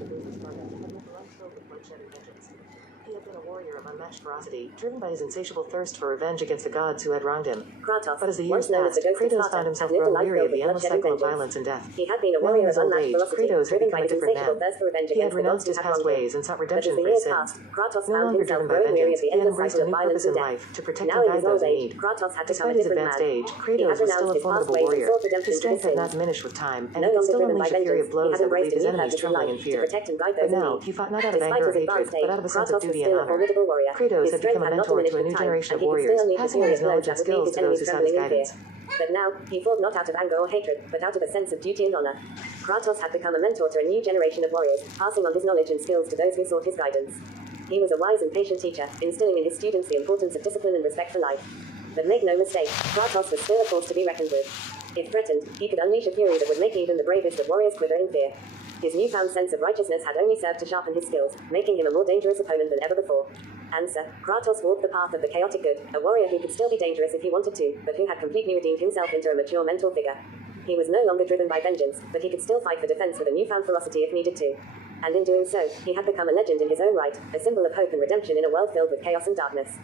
the days of Sparta had lived a life filled with bloodshed and vengeance. He had been a warrior of unmatched ferocity, driven by his insatiable thirst for revenge against the gods who had wronged him. But as the years passed, Kratos found himself growing weary of the endless cycle of violence and death. He had been a Now in warrior his of old unmatched age, ferocity, Kratos had driven by become a his different insatiable man. thirst for revenge He had against the gods renounced who his had past wronged him. ways and sought But as redemption the for his years sins. passed, Kratos No found longer himself driven by growing weary of vengeance, the he had endless embraced cycle a of new violence purpose and in death. life, to protect Now and in guide his old those in age, need. Kratos had become Despite a his different advanced man. age, He had Kratos was still renounced a his past formidable ways and warrior. sought redemption His for his strength had sins. not diminished with time, and No he could longer still driven by unleash a fury vengeance, of he blows had that would embraced leave a his new enemies purpose in trembling life, in to fear. protect and guide But those in now, need. he fought not out of Despite anger or his hatred, advanced but age, out of a sense of Kratos was duty and still a honor. formidable warrior. Kratos His had strength become a had not mentor to diminished a with new time, generation and of he could warriors, still unleash a passing on fury his of blows knowledge that and would leave skills his to those enemies who sought trembling his in fear. guidance. But now, he fought not out of anger or hatred, but out of a sense of duty and honor. Kratos had become a mentor to a new generation of warriors, passing on his knowledge and skills to those who sought his guidance. He was a wise and patient teacher, instilling in his students the importance of discipline and respect for life. But make no mistake, Kratos was still a force to be reckoned with. If threatened, he could unleash a fury that would make even the bravest of warriors quiver in fear. His newfound sense of righteousness had only served to sharpen his skills, making him a more dangerous opponent than ever before. Answer: Kratos walked the path of the chaotic good, a warrior who could still be dangerous if he wanted to, but who had completely redeemed himself into a mature mental figure. He was no longer driven by vengeance, but he could still fight for defense with a newfound ferocity if needed to. And in doing so, he had become a legend in his own right, a symbol of hope and redemption in a world filled with chaos and darkness.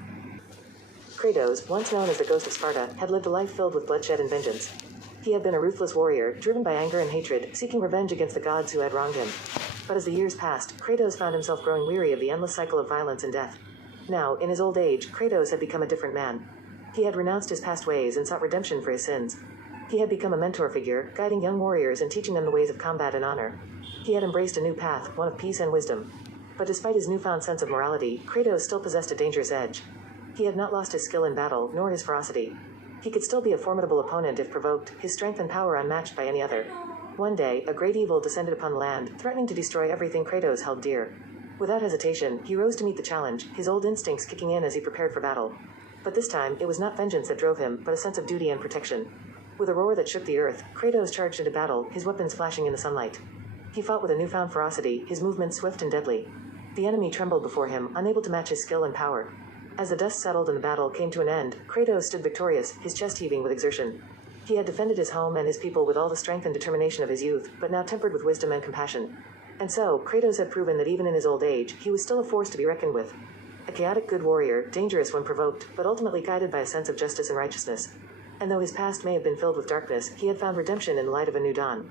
Kratos, once known as the Ghost of Sparta, had lived a life filled with bloodshed and vengeance. He had been a ruthless warrior, driven by anger and hatred, seeking revenge against the gods who had wronged him. But as the years passed, Kratos found himself growing weary of the endless cycle of violence and death. Now, in his old age, Kratos had become a different man. He had renounced his past ways and sought redemption for his sins. He had become a mentor figure, guiding young warriors and teaching them the ways of combat and honor. He had embraced a new path, one of peace and wisdom. But despite his newfound sense of morality, Kratos still possessed a dangerous edge. He had not lost his skill in battle, nor his ferocity. He could still be a formidable opponent if provoked, his strength and power unmatched by any other. One day, a great evil descended upon the land, threatening to destroy everything Kratos held dear. Without hesitation, he rose to meet the challenge, his old instincts kicking in as he prepared for battle. But this time, it was not vengeance that drove him, but a sense of duty and protection. With a roar that shook the earth, Kratos charged into battle, his weapons flashing in the sunlight. He fought with a newfound ferocity, his movements swift and deadly. The enemy trembled before him, unable to match his skill and power. As the dust settled and the battle came to an end, Kratos stood victorious, his chest heaving with exertion. He had defended his home and his people with all the strength and determination of his youth, but now tempered with wisdom and compassion. And so, Kratos had proven that even in his old age, he was still a force to be reckoned with. A chaotic good warrior, dangerous when provoked, but ultimately guided by a sense of justice and righteousness. And though his past may have been filled with darkness, he had found redemption in the light of a new dawn.